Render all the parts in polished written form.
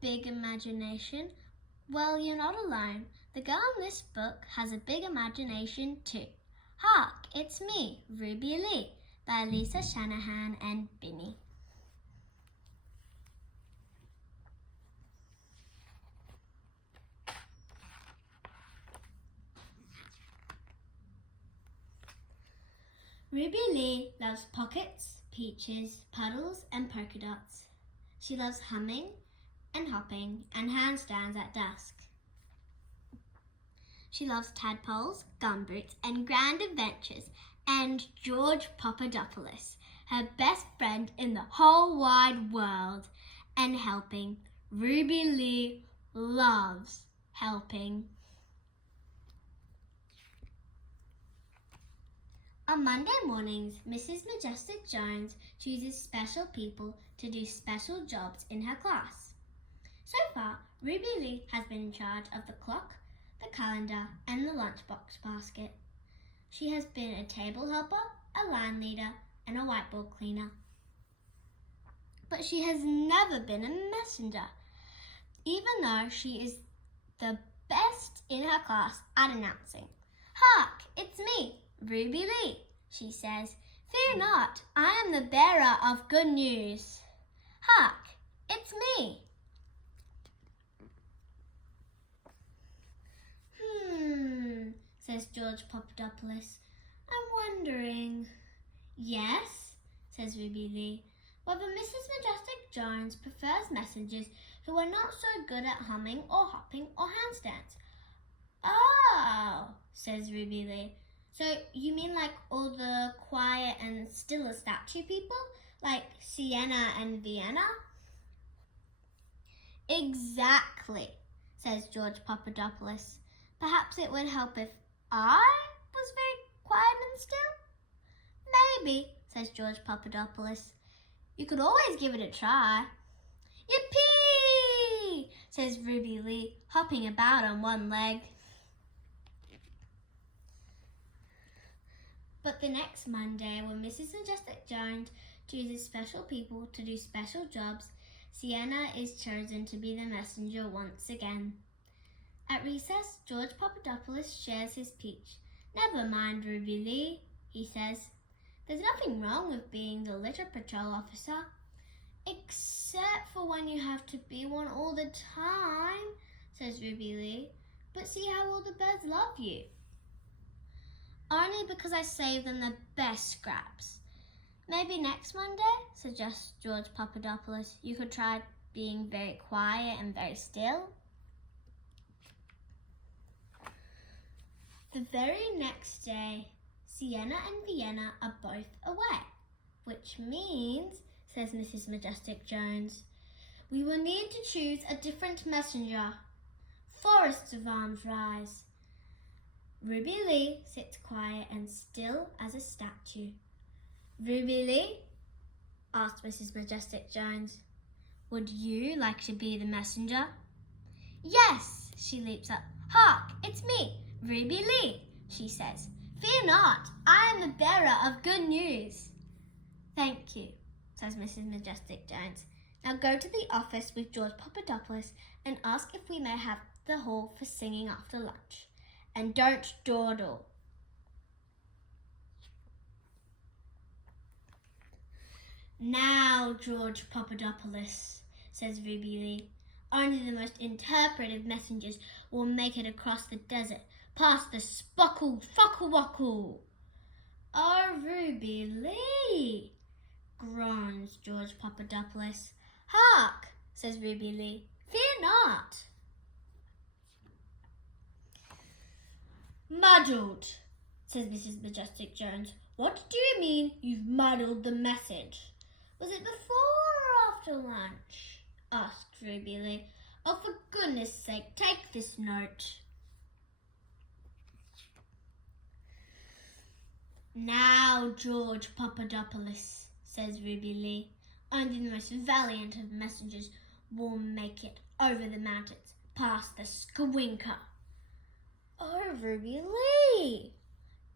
big imagination? Well, you're not alone. The girl in this book has a big imagination too. Hark, it's me, Ruby Lee, by Lisa Shanahan and Binny. Ruby Lee loves pockets, peaches, puddles and polka dots. She loves humming and hopping and handstands at dusk. She loves tadpoles, gumboots and grand adventures and George Papadopoulos, her best friend in the whole wide world, and helping. Ruby Lee loves helping. On Monday mornings, Mrs. Majestic Jones chooses special people to do special jobs in her class. So far, Ruby Lee has been in charge of the clock, the calendar and the lunchbox basket. She has been a table helper, a line leader and a whiteboard cleaner. But she has never been a messenger, even though she is the best in her class at announcing. Hark, it's me, Ruby Lee, she says. Fear not, I am the bearer of good news. Hark, it's me. Says George Papadopoulos. I'm wondering. Yes, says Ruby Lee, whether Mrs. Majestic Jones prefers messengers who are not so good at humming or hopping or handstands. Oh, says Ruby Lee. So you mean like all the quiet and still statue people, like Sienna and Vienna? Exactly, says George Papadopoulos. Perhaps it would help if I was very quiet and still? Maybe, says George Papadopoulos. You could always give it a try. Yippee! Says Ruby Lee, hopping about on one leg. But the next Monday, when Mrs. Majestic Jones chooses special people to do special jobs, Sienna is chosen to be the messenger once again. At recess, George Papadopoulos shares his peach. Never mind, Ruby Lee, he says. There's nothing wrong with being the litter patrol officer, except for when you have to be one all the time, says Ruby Lee. But see how all the birds love you. Only because I save them the best scraps. Maybe next Monday, suggests George Papadopoulos, you could try being very quiet and very still. The very next day, Sienna and Vienna are both away, which means, says Mrs. Majestic Jones, we will need to choose a different messenger. Forests of arms rise. Ruby Lee sits quiet and still as a statue. Ruby Lee, asked Mrs. Majestic Jones, would you like to be the messenger? Yes, she leaps up. Hark, it's me, Ruby Lee, she says. Fear not, I am the bearer of good news. Thank you, says Mrs. Majestic Jones. Now go to the office with George Papadopoulos and ask if we may have the hall for singing after lunch. And don't dawdle. Now, George Papadopoulos, says Ruby Lee, only the most interpretive messengers will make it across the desert, past the Spockle Fockle. Oh, Ruby Lee, groans George Papadopoulos. Hark, says Ruby Lee, fear not. Muddled, says Mrs. Majestic Jones. What do you mean you've muddled the message? Was it before or after lunch? Asked Ruby Lee. Oh, for goodness sake, take this note. Now, George Papadopoulos, says Ruby Lee, only the most valiant of messengers will make it over the mountains, past the Skawinka. Oh, Ruby Lee,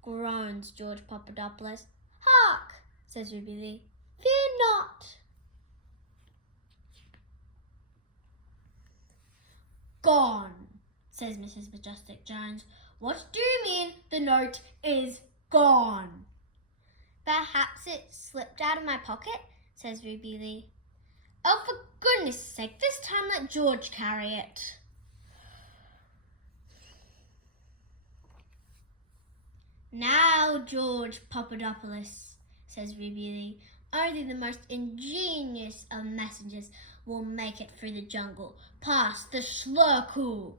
groans George Papadopoulos. Hark, says Ruby Lee, fear not. gone, says Mrs. Majestic Jones. What do you mean the note is gone? Perhaps it slipped out of my pocket, says Ruby Lee. Oh, for goodness sake, this time let George carry it. Now, George Papadopoulos, says Ruby Lee, only the most ingenious of messengers will make it through the jungle, past the Schlurkle.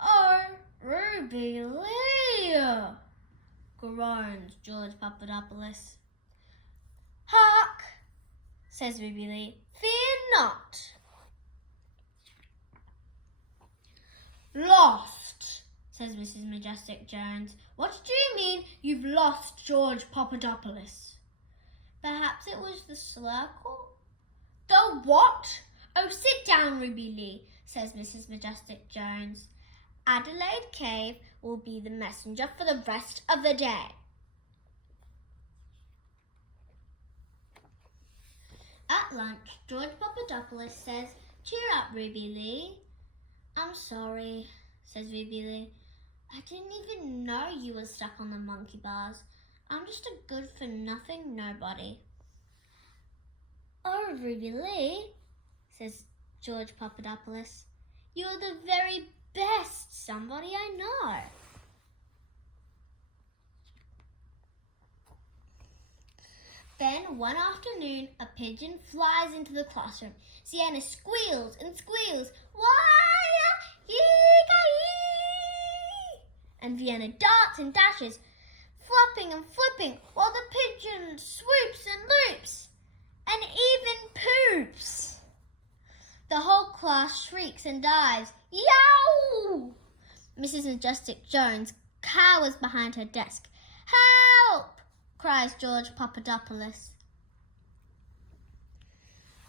Oh, Ruby Lee, groans George Papadopoulos. Hark, says Ruby Lee, fear not. Lost, says Mrs. Majestic Jones. What do you mean you've lost George Papadopoulos? Perhaps it was the Schlurkle? The what? Oh, sit down, Ruby Lee, says Mrs. Majestic Jones. Adelaide Cave will be the messenger for the rest of the day. At lunch, George Papadopoulos says, cheer up, Ruby Lee. I'm sorry, says Ruby Lee. I didn't even know you were stuck on the monkey bars. I'm just a good-for-nothing nobody. Oh, Ruby Lee, says George Papadopoulos, you're the very best somebody I know. Then, one afternoon, a pigeon flies into the classroom. Sienna squeals and squeals, why-yee-ka-yee! And Vienna darts and dashes, flopping and flipping, while the pigeon swoops and loops, and even poops. The whole class shrieks and dives. Yow! Mrs. Majestic Jones cowers behind her desk. Help! Cries George Papadopoulos.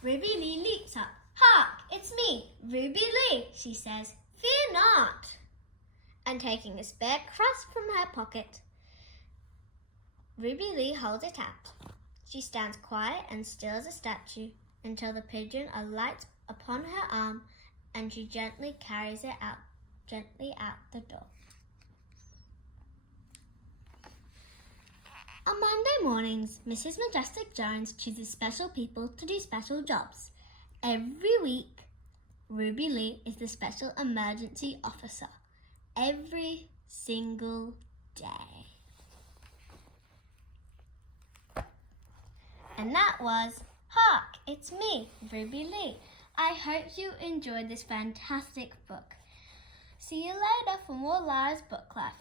Ruby Lee leaps up. Hark, it's me, Ruby Lee, she says. Fear not. And taking a spare crust from her pocket, Ruby Lee holds it out. She stands quiet and still as a statue until the pigeon alights upon her arm and she gently carries it out the door. On Monday mornings, Mrs. Majestic Jones chooses special people to do special jobs. Every week, Ruby Lee is the special emergency officer. Every single day. And that was Hark, it's me, Ruby Lee. I hope you enjoyed this fantastic book. See you later for more Lara's Book Club.